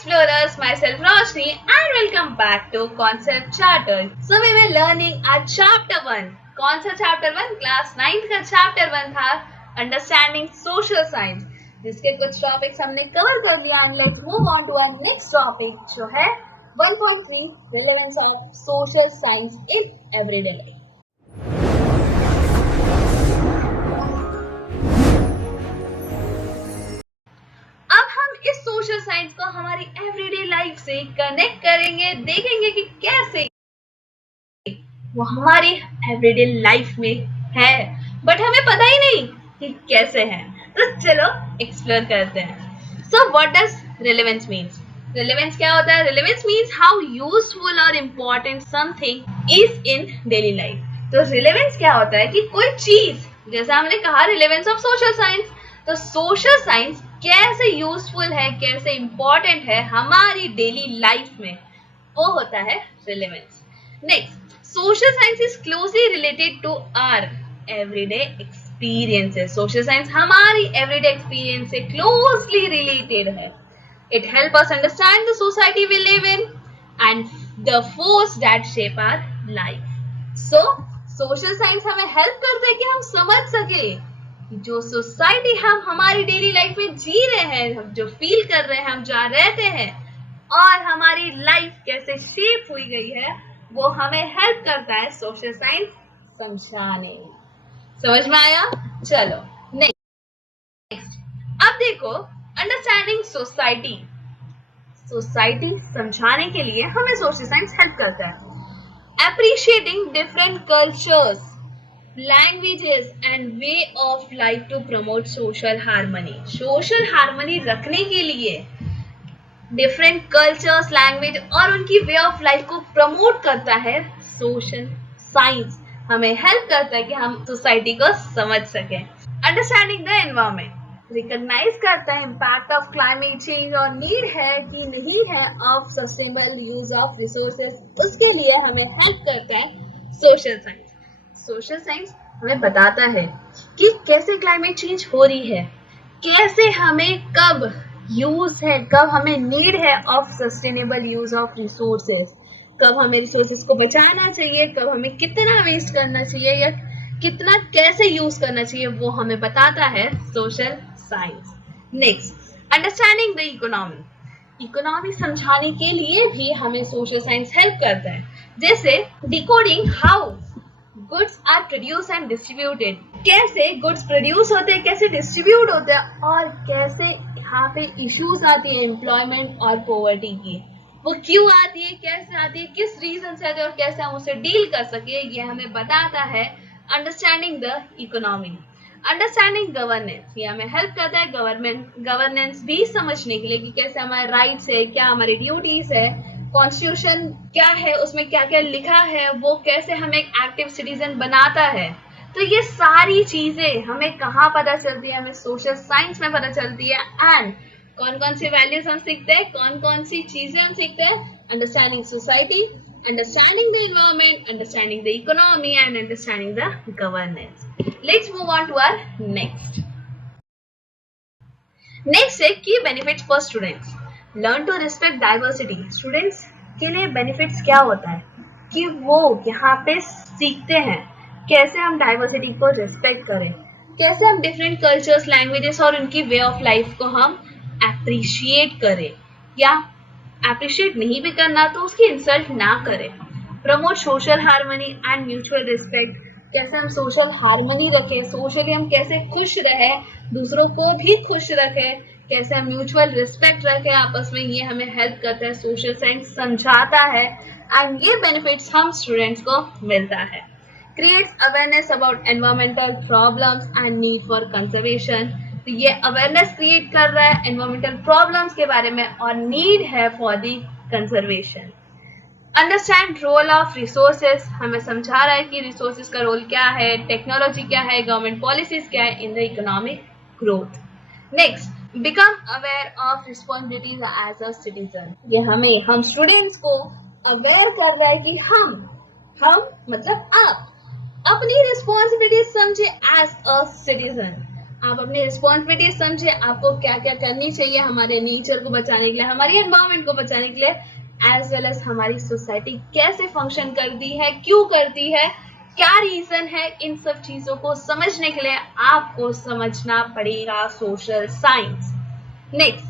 explorers, myself Roshni and welcome back to Concept Charter. So we were learning at chapter 1. कौन सा chapter 1? Class 9th का chapter 1 था Understanding Social Science, जिसके कुछ topics हमने cover कर लिया and let's move on to our next topic जो है 1.3 Relevance of Social Science in Everyday Life. इस सोशल साइंस को हमारी एवरीडे लाइफ से कनेक्ट करेंगे, देखेंगे कि कैसे वो हमारी एवरीडे लाइफ में है बट हमें पता ही नहीं कि कैसे है। तो चलो एक्सप्लोर करते हैं। So what does relevance means? Relevance क्या होता है? रिलेवेंस मीन्स हाउ यूजफुल और important something is in daily life. तो रिलेवेंस क्या होता है कि कोई चीज, जैसा हमने कहा रिलेवेंस ऑफ सोशल साइंस, तो सोशल साइंस कैसे यूजफुल है, कैसे इंपॉर्टेंट है हमारी डेली लाइफ में, वो होता है relevance. Next, social science is closely related to our everyday experiences. Social science हमारी एवरीडे एक्सपीरियंस से क्लोजली रिलेटेड है। It help us understand the society we live in and the force that shape our life. So social science हमें help करता है कि हम समझ सके जो सोसाइटी हम हमारी डेली लाइफ में जी रहे हैं, हम जो फील कर रहे हैं, हम जहाँ रहते हैं और हमारी लाइफ कैसे शेप हुई गई है, वो हमें हेल्प करता है सोशल साइंस समझाने में। समझ में आया? चलो नेक्स्ट, अब देखो अंडरस्टैंडिंग सोसाइटी। सोसाइटी समझाने के लिए हमें सोशल साइंस हेल्प करता है। Appreciating different cultures, languages and way of life to promote social harmony. social harmony रखने के लिए different cultures, language और उनकी way of life को promote करता है social science। हमें help करता है कि हम society को समझ सकें। understanding the environment, recognize करता है impact of climate change और need है कि नहीं है of sustainable use of resources, उसके लिए हमें help करता है social science। सोशल साइंस हमें बताता है कि कैसे क्लाइमेट चेंज हो रही है, कैसे हमें कब यूज है, कब हमें नीड है of sustainable use of resources, कब हमें रिसोर्सेज को बचाना चाहिए, कब हमें कितना वेस्ट करना चाहिए या कितना कैसे यूज करना चाहिए, वो हमें बताता है social science. Next, understanding the economy. Economy समझाने के लिए भी हमें सोशल साइंस हेल्प करता है, जैसे decoding how goods are produce and distributed. कैसे गुड्स प्रोड्यूस होते हैं, कैसे डिस्ट्रीब्यूट होते हैं और कैसे यहाँ पे इश्यूज आती है एम्प्लॉयमेंट और पॉवर्टी की, वो क्यों आती है, कैसे आती है, किस रीजन से आती है और कैसे हम उसे डील कर सके, ये हमें बताता है understanding the economy. Understanding governance, ये हमें हेल्प करता है गवर्नेंस भी समझने के लिए कि कैसे हमारे राइट्स है, क्या हमारी ड्यूटीज है, कॉन्स्टिट्यूशन क्या है, उसमें क्या क्या लिखा है, वो कैसे हमें एक एक्टिव सिटीजन बनाता है। तो ये सारी चीजें हमें कहाँ पता चलती है? हमें सोशल साइंस में पता चलती है। एंड कौन कौन सी वैल्यूज हम सीखते हैं, कौन कौन सी चीजें हम सीखते हैं? Understanding society, understanding the environment, understanding the economy and understanding the governance. Let's move on to our next. Next है की benefits for students. Learn to respect diversity. Students के लिए बेनिफिट्स क्या होता है कि वो यहाँ पे सीखते हैं कैसे हम डाइवर्सिटी को रिस्पेक्ट करें, कैसे हम डिफरेंट कल्चर्स, लैंग्वेजेस और उनकी वे ऑफ लाइफ को हम अप्रिशिएट करें, या अप्रिशिएट नहीं भी करना तो उसकी इंसल्ट ना करें। Promote social harmony and mutual respect, कैसे हम सोशल हार्मनी रखें, सोशली हम कैसे खुश रहे, दूसरों को भी खुश रखें, कैसे हम म्यूचुअल रिस्पेक्ट रखें आपस में, ये हमें हेल्प करता है, सोशल साइंस समझाता है एंड ये बेनिफिट्स हम स्टूडेंट्स को मिलता है। Creates awareness about environmental problems and need for conservation. तो ये अवेयरनेस क्रिएट कर रहा है एनवायरमेंटल प्रॉब्लम्स के बारे में और नीड है for the conservation. Understand role of resources, हमें समझा रहा है कि रिसोर्सेज का रोल क्या है, टेक्नोलॉजी क्या है, गवर्नमेंट पॉलिसीज क्या है in the economic growth. Next, become aware of responsibilities as a citizen. ये हम स्टूडेंट्स को अवेयर कर रहा है कि हम मतलब आप अपनी रिस्पॉन्सिबिलिटीज समझे एज अ सिटीजन। आप अपनी रिस्पॉन्सिबिलिटी समझे, आपको क्या क्या करनी चाहिए हमारे नेचर को बचाने के लिए, हमारी एनवायरमेंट को बचाने के लिए, एज वेल एज हमारी सोसाइटी कैसे फंक्शन करती है, क्यों करती है, क्या रीजन है। इन सब चीजों को समझने के लिए आपको समझना पड़ेगा social science. Next,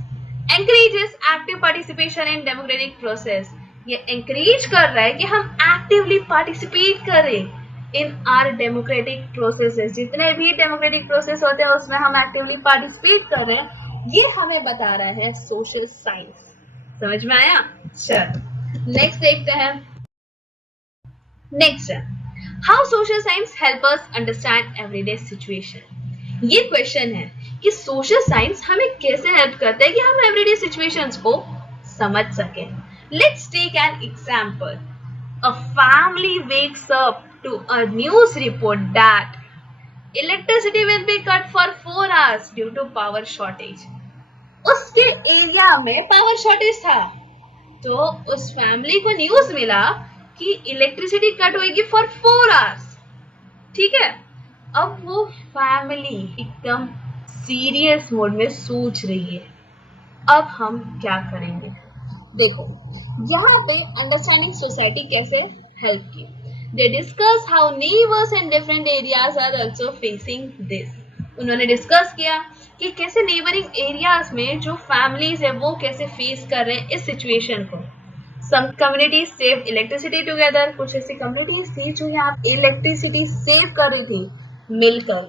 encourages active participation in democratic process. ये encourage कर रहा है कि हम एक्टिवली पार्टिसिपेट करें इन आर डेमोक्रेटिक प्रोसेसेस। जितने भी डेमोक्रेटिक प्रोसेस होते हैं उसमें हम एक्टिवली पार्टिसिपेट कर रहे हैं, ये हमें बता रहा है सोशल साइंस। समझ में आया? चल नेक्स्ट देखते हैं। नेक्स्ट है, how social science help us understand everyday situation. ये क्वेश्चन है कि सोशल साइंस हमें कैसे हेल्प करता है कि हम एवरीडे सिचुएशंस को समझ सकें। Let's take an example. A family wakes up to a news report that electricity will be cut for 4 hours due to power shortage. उसके एरिया में पावर शॉर्टेज था, तो उस फैमिली को न्यूज मिला कि इलेक्ट्रिसिटी कट होगी फॉर 4 hours। ठीक है, अब वो फैमिली एकदम सीरियस मोड में सोच रही है, अब हम क्या करेंगे। देखो यहाँ पे अंडरस्टैंडिंग सोसाइटी कैसे हेल्प की। They discuss how neighbours in different areas are also facing this. उन्होंने डिस्कस किया कि कैसे नेबरिंग एरियाज में जो फैमिलीज है वो कैसे फेस कर रहे हैं इस सिचुएशन को। सम कम्युनिटीज सेव इलेक्ट्रिसिटी टुगेदर। कुछ ऐसी कम्युनिटीज थी जो यहाँ इलेक्ट्रिसिटी सेव कर रही थी मिलकर,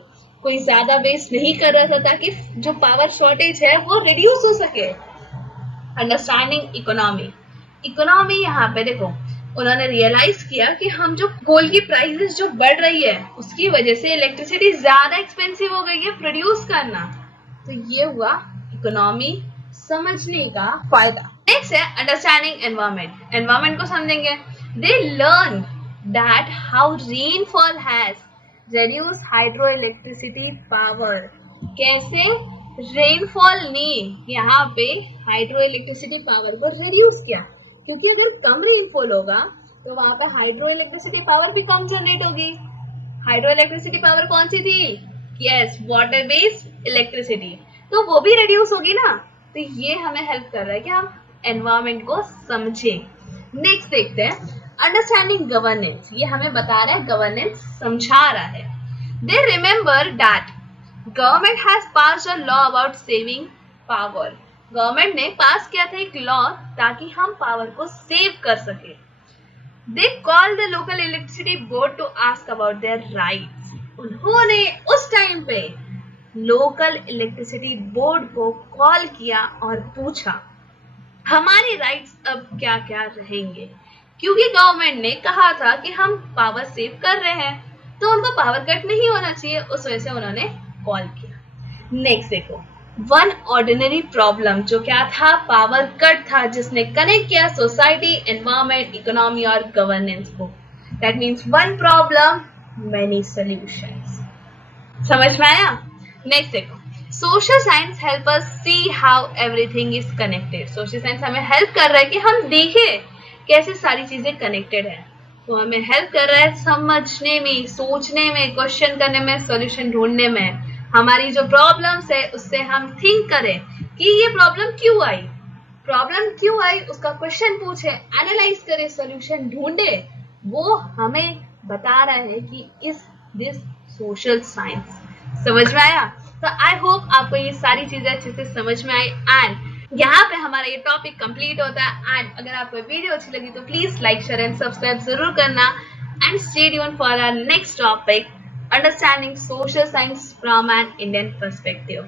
कोई ज्यादा वेस्ट नहीं कर रहा था ताकि जो पावर शॉर्टेज है वो रिड्यूस हो सके। Understanding economy. इकोनॉमी यहाँ पे देखो, उन्होंने रियलाइज किया कि हम जो कोल की प्राइसेस जो बढ़ रही है उसकी वजह से इलेक्ट्रिसिटी ज्यादा एक्सपेंसिव हो गई है प्रोड्यूस करना। तो ये हुआ इकोनॉमी समझने का फायदा। नेक्स्ट है अंडरस्टैंडिंग एनवायरमेंट। एनवायरमेंट को समझेंगे। They learn that how rainfall has reduce hydroelectricity power. कैसे रेनफॉल ने यहाँ पे हाइड्रो इलेक्ट्रिसिटी पावर को रिड्यूस किया, क्योंकि अगर कम रेनफॉल होगा तो वहां पे हाइड्रो इलेक्ट्रिसिटी पावर भी कम जनरेट होगी। हाइड्रो इलेक्ट्रिसिटी पावर कौन सी थी? यस, वाटर बेस्ड इलेक्ट्रिसिटी, तो वो भी रिड्यूस होगी ना। तो ये हमें हेल्प कर रहा है कि हम एनवायरमेंट को समझें। नेक्स्ट देखते हैं अंडरस्टैंडिंग गवर्नेंस। ये हमें बता रहा है, गवर्नेंस समझा रहा है। They remember that government has pass a law about saving power. Government ने पास किया था एक लॉ ताकि हम पावर को सेव कर सके। They call the local electricity board to ask about their rights. उन्होंने उस टाइम पे लोकल इलेक्ट्रिसिटी बोर्ड को कॉल किया और पूछा हमारे राइट्स अब क्या क्या रहेंगे, क्योंकि गवर्नमेंट ने कहा था कि हम पावर सेव कर रहे हैं तो उनको पावर कट नहीं होना चाहिए, उस वजह से उन्होंने कॉल किया। नेक्स्ट देखो, वन ऑर्डिनरी प्रॉब्लम जो क्या था, पावर कट था, जिसने कनेक्ट किया सोसाइटी, एनवायरमेंट, इकोनॉमी और गवर्नेंस को। That means one problem many solutions. समझ में आया? नेक्स्ट देखो, social science help us see how everything is connected. Social science हमें हेल्प कर रहा है कि हम देखें कैसे सारी चीजें कनेक्टेड है। तो हमें हेल्प कर रहा है समझने में, सोचने में, क्वेश्चन करने में, सॉल्यूशन ढूंढने में। हमारी जो प्रॉब्लम्स है उससे हम थिंक करें कि ये प्रॉब्लम क्यों आई, उसका क्वेश्चन पूछे, एनालाइज करे, सॉल्यूशन ढूंढे। वो हमें बता रहा है कि इस दिस सोशल साइंस। समझ में आया? तो आई होप आपको ये सारी चीजें अच्छे से समझ में आई। एंड यहाँ पे हमारा ये टॉपिक कंप्लीट होता है। एंड अगर आपको वीडियो अच्छी लगी तो please like, share and subscribe जरूर करना। And stay tuned for our next topic, understanding social science from an Indian perspective.